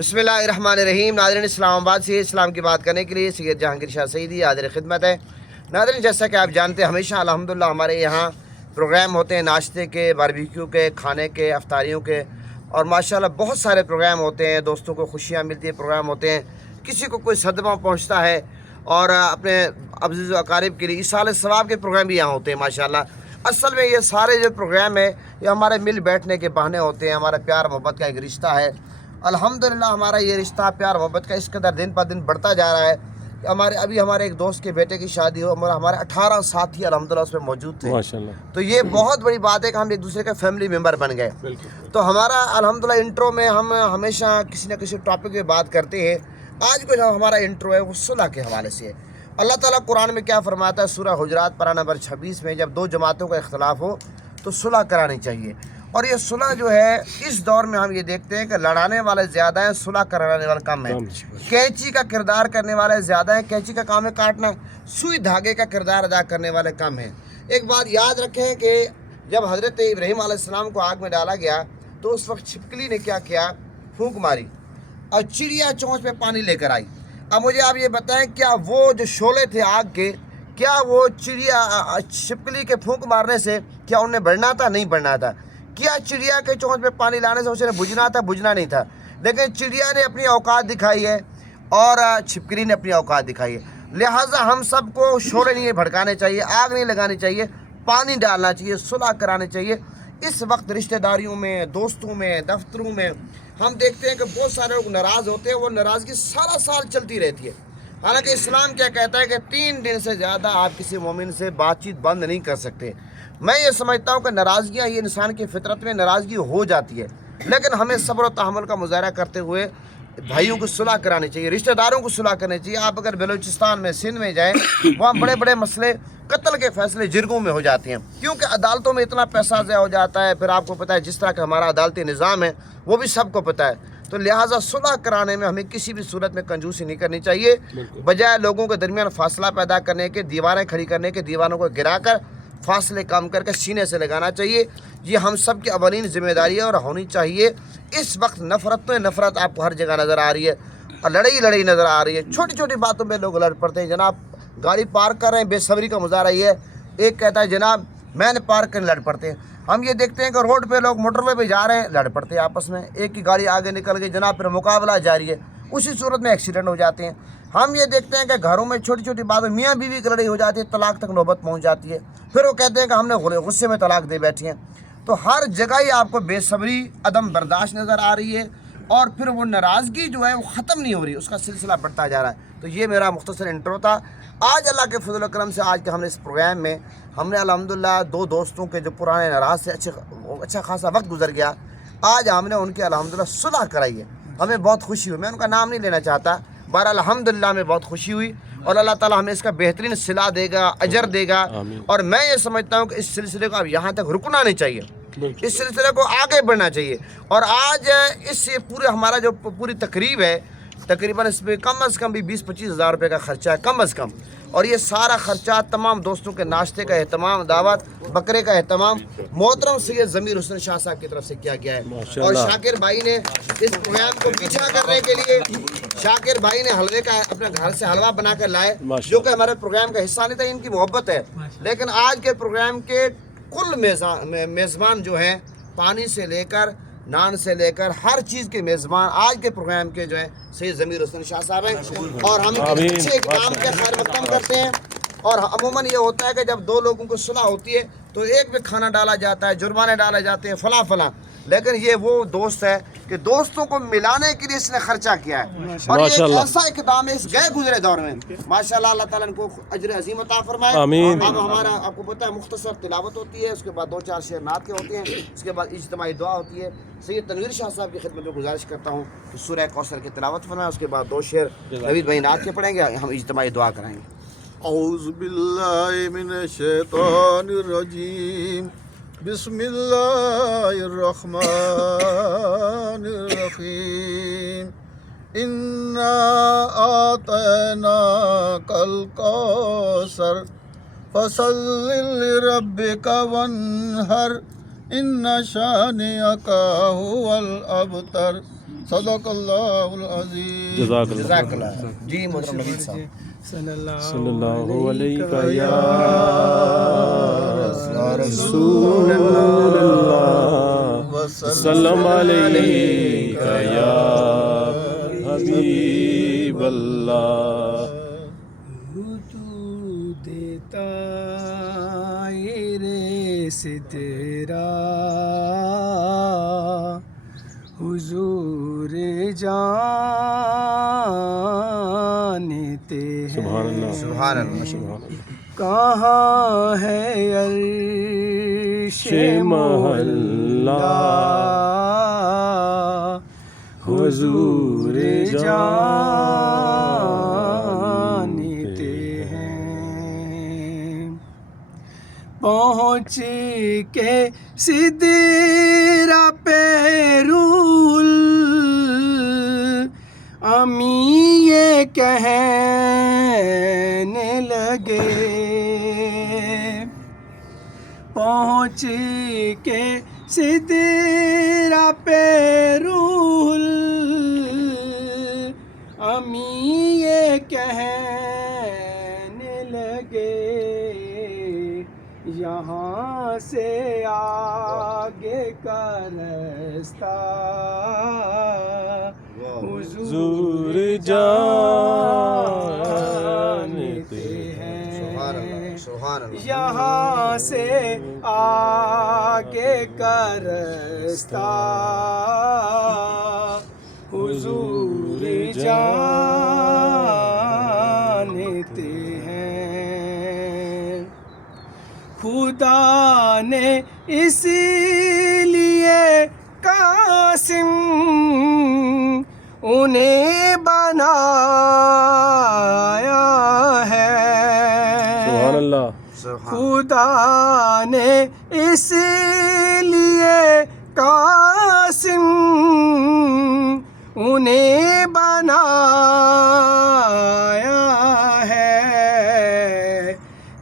बिस्मिल्लाहिर्रहमानिर्रहीम। नाज़रीन, इस्लाम आबाद से इस्लाम की बात करने के लिए सैयद जहांगीर शाह सईदी हाज़िर खिदमत है। नाज़रीन, जैसा कि आप जानते हैं, हमेशा अल्हम्दुलिल्लाह हमारे यहाँ प्रोग्राम होते हैं, नाश्ते के, बारबेक्यू के, खाने के, अफ्तारियों के, और माशाल्लाह बहुत सारे प्रोग्राम होते हैं। दोस्तों को खुशियाँ मिलती है, प्रोग्राम होते हैं, किसी को कोई सदमा पहुँचता है, और अपने अज़ीज़ व अकारिब के लिए इसाले सवाब के प्रोग्राम भी यहाँ होते हैं माशाल्लाह। असल में ये सारे जो प्रोग्राम है ये हमारे मिल बैठने के बहाने होते हैं। हमारा प्यार मोहब्बत का एक रिश्ता है। अल्हम्दुलिल्लाह हमारा ये रिश्ता प्यार मोहब्बत का इस कदर दिन पर दिन बढ़ता जा रहा है कि हमारे एक दोस्त के बेटे की शादी हो, हमारे 18 साथी अल्हम्दुलिल्लाह उसमें मौजूद थे माशाल्लाह। तो ये बहुत बड़ी बात है कि हम एक दूसरे के फैमिली मेम्बर बन गए। तो हमारा अल्हम्दुलिल्लाह इंट्रो में हम हमेशा किसी न किसी टॉपिक पे बात करते हैं। आज को जो हमारा इंट्रो है वो सुलह के हवाले से है। अल्लाह ताला कुरान में क्या फरमाता है, सूरह हुजरात पारा नंबर 26 में, जब दो जमातों का इख्तलाफ हो तो सुलह करानी चाहिए। और ये सुलह जो है इस दौर में हम ये देखते हैं कि लड़ाने वाले ज़्यादा हैं, सुलह कराने वाले कम है। कैंची का किरदार करने वाले ज़्यादा हैं, कैंची का काम है काटना, सुई धागे का किरदार अदा करने वाले कम हैं। एक बात याद रखें कि जब हज़रत इब्राहीम अलैहिस्सलाम को आग में डाला गया तो उस वक्त छिपकली ने क्या किया, फूंक मारी और चिड़िया चोंच पे पानी लेकर आई। अब मुझे आप ये बताएं, क्या वो जो शोले थे आग के, क्या वो छिपकली के फूंक मारने से क्या उन्हें बढ़ना था? नहीं बढ़ना था। क्या चिड़िया के चोंच पे पानी लाने से उसे बुझना था? बुझना नहीं था। लेकिन चिड़िया ने अपनी औकात दिखाई है और छिपकली ने अपनी औकात दिखाई है। लिहाजा हम सबको शोले नहीं भड़काने चाहिए, आग नहीं लगानी चाहिए, पानी डालना चाहिए, सुलह करानी चाहिए। इस वक्त रिश्तेदारियों में, दोस्तों में, दफ्तरों में हम देखते हैं कि बहुत सारे लोग नाराज़ होते हैं। वो नाराज़गी सारा साल चलती रहती है। हालांकि इस्लाम क्या कहता है कि 3 दिन से ज़्यादा आप किसी मोमिन से बातचीत बंद नहीं कर सकते। मैं ये समझता हूँ कि नाराज़गियाँ, ये इंसान की फितरत में नाराज़गी हो जाती है, लेकिन हमें सब्र और तहम्मुल का मुजाहरा करते हुए भाइयों को सुलह करानी चाहिए, रिश्तेदारों को सुलह करनी चाहिए। आप अगर बलूचिस्तान में, सिंध में जाएँ, वहाँ बड़े बड़े मसले, कत्ल के फैसले जिरगों में हो जाते हैं, क्योंकि अदालतों में इतना पैसा ज़ाया हो जाता है। फिर आपको पता है जिस तरह का हमारा अदालती निज़ाम है वो भी सबको पता है। तो लिहाजा सुलह कराने में हमें किसी भी सूरत में कंजूसी नहीं करनी चाहिए। बजाय लोगों के दरमियान फासला पैदा करने के, दीवारें खड़ी करने के, दीवारों को गिराकर फासले कम करके सीने से लगाना चाहिए। ये हम सब की अवलीन जिम्मेदारी है और होनी चाहिए। इस वक्त नफ़रत आपको हर जगह नज़र आ रही है और लड़ाई नज़र आ रही है। छोटी छोटी बातों में लोग लड़ पड़ते हैं। जनाब गाड़ी पार्क कर रहे हैं, बेसब्री का मुजाहरा ये है। एक कहता है जनाब मैंने पार्क कर, लड़ पड़ते हैं। हम ये देखते हैं कि रोड पे लोग मोटरवे पे जा रहे हैं, लड़ पड़ते हैं आपस में। एक की गाड़ी आगे निकल गई जनाब, फिर मुकाबला जारी है, उसी सूरत में एक्सीडेंट हो जाते हैं। हम ये देखते हैं कि घरों में छोटी छोटी बातों मियाँ बीवी की लड़ाई हो जाती है, तलाक तक नौबत पहुँच जाती है। फिर वो कहते हैं कि हमने गुस्से में तलाक दे बैठे हैं। तो हर जगह ही आपको बेसब्री, अदम बर्दाश्त नज़र आ रही है, और फिर वो नाराज़गी जो है वो ख़त्म नहीं हो रही, उसका सिलसिला बढ़ता जा रहा है। तो ये मेरा मुख्तसर इंट्रो था। आज अल्लाह के फजल करम से आज के हमने इस प्रोग्राम में हमने अल्हम्दुलिल्लाह 2 दोस्तों के जो पुराने नाराज़ से अच्छा खासा वक्त गुजर गया, आज हमने उनके अल्हम्दुलिल्लाह सुलह कराई है। हमें बहुत खुशी हुई। मैं उनका नाम नहीं लेना चाहता, बहरहाल अल्हम्दुलिल्लाह में बहुत खुशी हुई, और अल्लाह ताला हमें इसका बेहतरीन सिला देगा, अजर देगा। और मैं ये समझता हूँ कि इस सिलसिले को अब यहाँ तक रुकना नहीं चाहिए, इस सिलसिले को आगे बढ़ना चाहिए। और आज इस पूरे हमारा जो पूरी तकरीब है, तकरीबन इस पर कम अज़ कम भी 20-25 हज़ार रुपये का ख़र्चा है, कम अज़ कम। और ये सारा ख़र्चा तमाम दोस्तों के नाश्ते का एहतमाम, दावत, बकरे का एहतमाम मोहतरम सैयद ज़मीर हुसैन शाह साहब की तरफ से किया गया है। और शाकिर भाई ने इस प्रोग्राम को पीछा करने के लिए, शाकिर भाई ने हलवे का अपने घर से हलवा बना कर लाए, जो कि हमारे प्रोग्राम का हिस्सा नहीं था। इनकी मोहब्बत है। लेकिन आज के प्रोग्राम के कुल मेज़बान जो हैं, पानी से लेकर नान से लेकर हर चीज़ के मेज़बान आज के प्रोग्राम के जो है सैयद ज़मीर हुसैन शाह साहब हैं। और हम अच्छे काम के खैर मक़दम करते हैं। और अमूमन ये होता है कि जब 2 लोगों को सुलह होती है तो एक पे खाना डाला जाता है, जुर्माने डाले जाते हैं, फला। लेकिन ये वो दोस्त है कि दोस्तों को मिलाने के लिए इसने खर्चा किया है, और ये एक ऐसा इक़दाम है इस गए गुजरे दौर में। माशाल्लाह, अल्लाह ताला इनको अजर अज़ीम अता फरमाए। अब हमारा आपको पता है मुख्तसर तिलावत होती है, उसके बाद 2-4 शेर नात के होते हैं, उसके बाद इज्तिमाई दुआ होती है। सैयद तनवीर शाह साहब की खिदमत में गुजारिश करता हूँ कि सूरह कौसर की तिलावत फरमाएं, उसके बाद 2 शेर नवीद भाई नात के पढ़ेंगे, हम इज्तिमाई दुआ कराएंगे। औज़ु बिल्लाहि मिनश शैतानिर रजीम, बिस्मिल्लाहिर्रहमानिर्रहीम। इन्ना आतैनाकल कौसर फसल्लि लिरब्बिका वन्हर, इन्ना शानिअका हुवल अबतर। सदक़ल्लाहुल अज़ीम। जज़ाकल्लाह। जी मोहतरम नवीद साहब। सल्लल्लाहु अलैका या रसूलल्लाह वसल्लम अलैका या हबीबल्लाह। तू देता रे से तेरा हुजूर जानते हैं। सुभान अल्लाह सुभान अल्लाह। सुभान अल्लाह। कहाँ है अर्श महल्ला हुजूर जानते हैं। पहुँच के सिदरा पे रूल अमी ये कहने लगे, पहुँच के सिदरा पे रूल अमी ये कहने लगे, यहाँ से आगे का रास्ता हुजूर जानते सुभान हैं। अल्लाह। सुभान अल्लाह। यहाँ से आगे का रास्ता हुजूर जानते हैं। खुदा ने इसीलिए कासिम उन्हें बनाया है। सुभान अल्लाह। खुदा ने इसलिए कासिम उन्हें बनाया है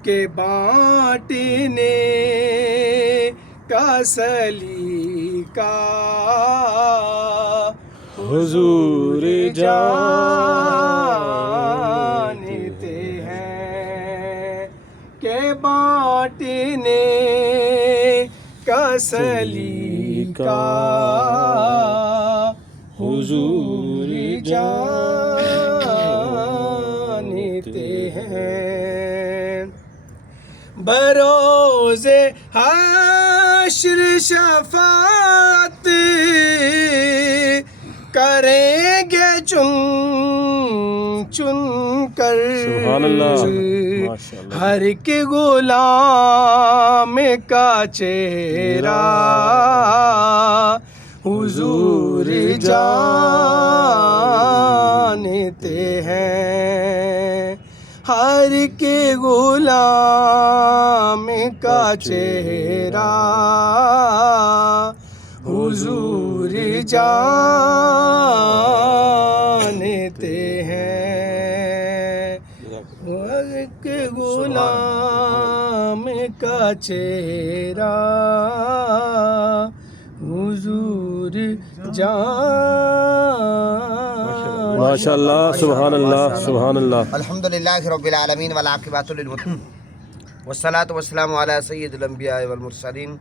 कि बांटने का सलीका हुजूर जानते हैं के बांटने का सलीका हुजूर जानते हैं। बरोज़े हाशर शफाअत करेंगे चुन चुन कर सुभान अल्लाह माशाअल्लाह। हर के गुलाम का चेहरा हुजूर जानते हैं। हर के गुलाम का चेहरा हुजूर जानते हैं। हर के गुलाम का चेहरा हुजूर जानते। माशाअल्लाह सुभान अल्लाह सुभान अल्लाह। अल्हम्दुलिल्लाहि रब्बिल आलमीन वल आक़िबतु लिल मुत्तक़ीन वस्सलातु वस्सलामु अला सय्यिदिल अंबिया वल मुरसलीन।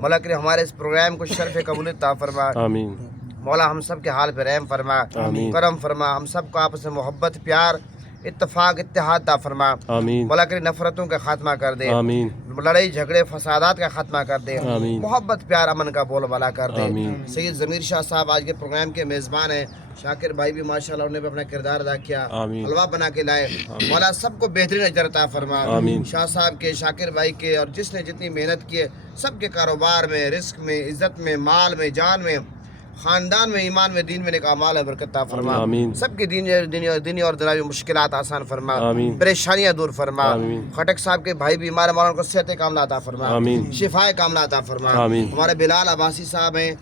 मौला करे हमारे इस प्रोग्राम को शर्फ कबूलियत अता फरमा। आमीन। मौला हम सब के हाल पे रहम फरमा, आमीन। करम फरमा। हम सब को आपस में मोहब्बत प्यार इत्तेफाक इत्तेहाद अता फरमा। आमीन। मौला करे नफरतों का खात्मा कर दे, आमीन। लड़ाई झगड़े फसादात का खात्मा कर दे, आमीन। मोहब्बत प्यार अमन का बोलबाला कर दे। आमीन। सैयद ज़मीर शाह साहब आज के प्रोग्राम के मेज़बान हैं। शाकिर भाई भी माशाल्लाह उन्होंने भी अपना किरदार अदा किया, आमीन। हलवा बना के लाए। मौला सबको बेहतरीन अजर अता फरमा। आमीन। शाह साहब के, शाकिर भाई के और जिसने जितनी मेहनत की है सबके कारोबार में, रिस्क में, इज़्ज़त में, माल में, जान में, ख़ानदान में, ईमान में, दीन में नेक अमाल में बरकत अता फरमा। आमीन। सबकी दीनी और दुनियावी मुश्किलात आसान फरमा, आमीन। परेशानियाँ दूर फरमा। आमीन। खटक साहब के भाई बीमार हैं, मौला उनको सेहत कामला अता फरमा, आमीन। शिफाए कामला अता फरमा। आमीन। हमारे बिलाल अब्बासी साहब हैं,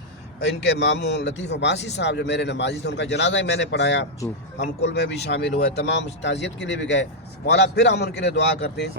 इनके मामू लतीफ़ अब्बासी साहब जो मेरे नमाजी थे, उनका जनाजा ही मैंने पढ़ाया। हम कुल में भी शामिल हुए, तमाम ताज़ियत के लिए भी गए। मौला फिर हम उनके लिए दुआ करते हैं।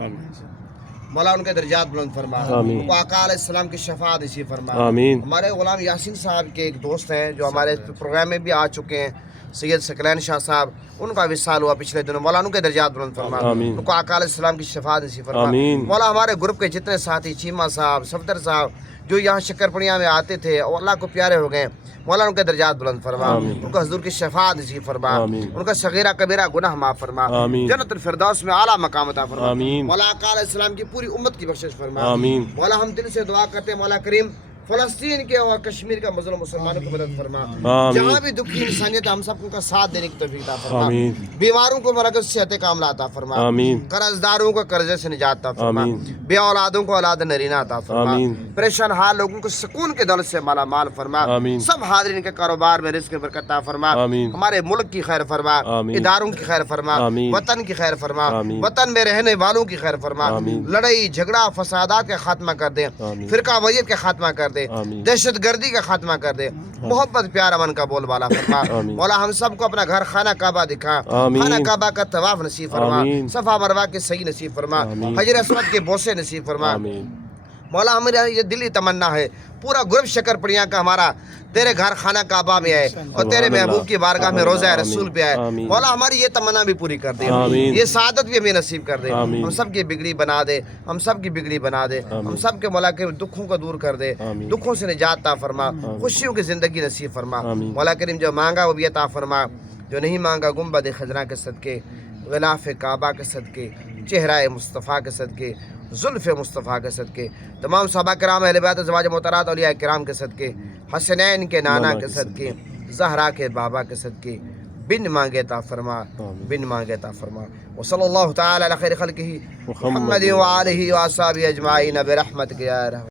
مولا ان کے درجات بلند فرما، آمین۔ ان کو آقا علیہ السلام کی شفاعت نصیب فرما۔ آمین۔ ہمارے غلام یاسین صاحب کے ایک دوست ہیں جو ہمارے پروگرام میں بھی آ چکے ہیں، سید ثقلین شاہ صاحب، ان کا وصال ہوا پچھلے دنوں، مولا ان کے درجات بلند فرما، آمین۔ ان کو آقا علیہ السلام کی شفاعت نصیب فرما۔ آمین۔ مولا ہمارے گروپ کے جتنے ساتھی، چیمہ صاحب، صفدر صاحب، جو یہاں شکرپڑیاں میں آتے تھے اور اللہ کو پیارے ہو گئے، مولا ان کے درجات بلند فرما، آمین۔ ان کو حضور کی شفاعت نصیب فرما، آمین۔ ان کا صغیرہ کبیرہ گناہ معاف فرما، آمین۔ جنت الفردوس میں اعلیٰ مقام عطا فرما، آمین۔ مولا آقا علیہ السلام کی پوری امت کی بخشش فرما۔ آمین۔ مولا ہم دل سے دعا کرتے ہیں، مولا کریم فلسطین کے اور کشمیر کا مظلوم مسلمانوں کو مدد فرما، آمین۔ جہاں بھی دکھی انسانیت ہے ہم سب کو ان کا ساتھ دینے کی توفیق عطا فرما، آمین۔ بیماروں کو مرکز صحت کاملہ عطا فرما، آمین۔ قرض داروں کو قرضے سے نجات عطا فرما، آمین۔ بے اولادوں کو اولاد نرینہ عطا فرما، آمین۔ پریشان حال لوگوں کو سکون کے دولت سے مالا مال فرما، آمین۔ سب حاضرین کے کاروبار میں رزق برکت عطا فرما، آمین۔ ہمارے ملک کی خیر فرما، آمین۔ اداروں کی خیر فرما، آمین۔ وطن کی خیر فرما، آمین۔ وطن میں رہنے والوں کی خیر فرما، آمین۔ لڑائی جھگڑا فسادات کا خاتمہ کر دے، آمین۔ فرقہ واریت کا خاتمہ کر دے، آمین۔ دہشت گردی کا خاتمہ کر دے، محبت پیار امن کا بول بالا فرما، آمین۔ مولا ہم سب کو اپنا گھر خانہ کعبہ دکھا، آمین۔ خانہ کعبہ کا طواف نصیب فرما، آمین۔ صفا مروہ کے صحیح نصیب فرما، آمین۔ حجر اسود کے بوسے نصیب فرما، آمین۔ مولا ہمارا یہ دلی تمنا ہے پورا گروپ شکرپڑیاں کا ہمارا تیرے گھر خانہ کعبہ میں آئے اور تیرے سبحان محبوب اللہ۔ کی بارگاہ میں روزہ رسول پہ آئے، آمین۔ مولا ہماری یہ تمنا بھی پوری کر دے، آمین۔ یہ سعادت بھی ہمیں نصیب کر دے، آمین۔ ہم سب کی بگڑی بنا دے، ہم سب کی بگڑی بنا دے، آمین۔ ہم سب کے مولا کے دکھوں کو دور کر دے، آمین۔ دکھوں سے نجات عطا فرما، خوشیوں کی زندگی نصیب فرما، آمین۔ مولا کریم جو مانگا وہ بھی عطا فرما، جو نہیں مانگا گنبد خضرا کے صدقے، غلاف کعبہ کے صدقے، چہرہ مصطفیٰ کے صدقے، زلف مصطفیٰ کے صدقے، تمام صحابہ کرام اہل بیت ازواج محترمات اولیاء کرام کے صدقے، حسنین کے نانا کے صدقے، زہرا کے بابا کے صدقے، بن مانگے عطا فرما، بن مانگے عطا فرما، وصلی اللہ تعالی علی خیر خلقہ محمد وآلہ وصحبہ اجمعین برحمتک یا ارحم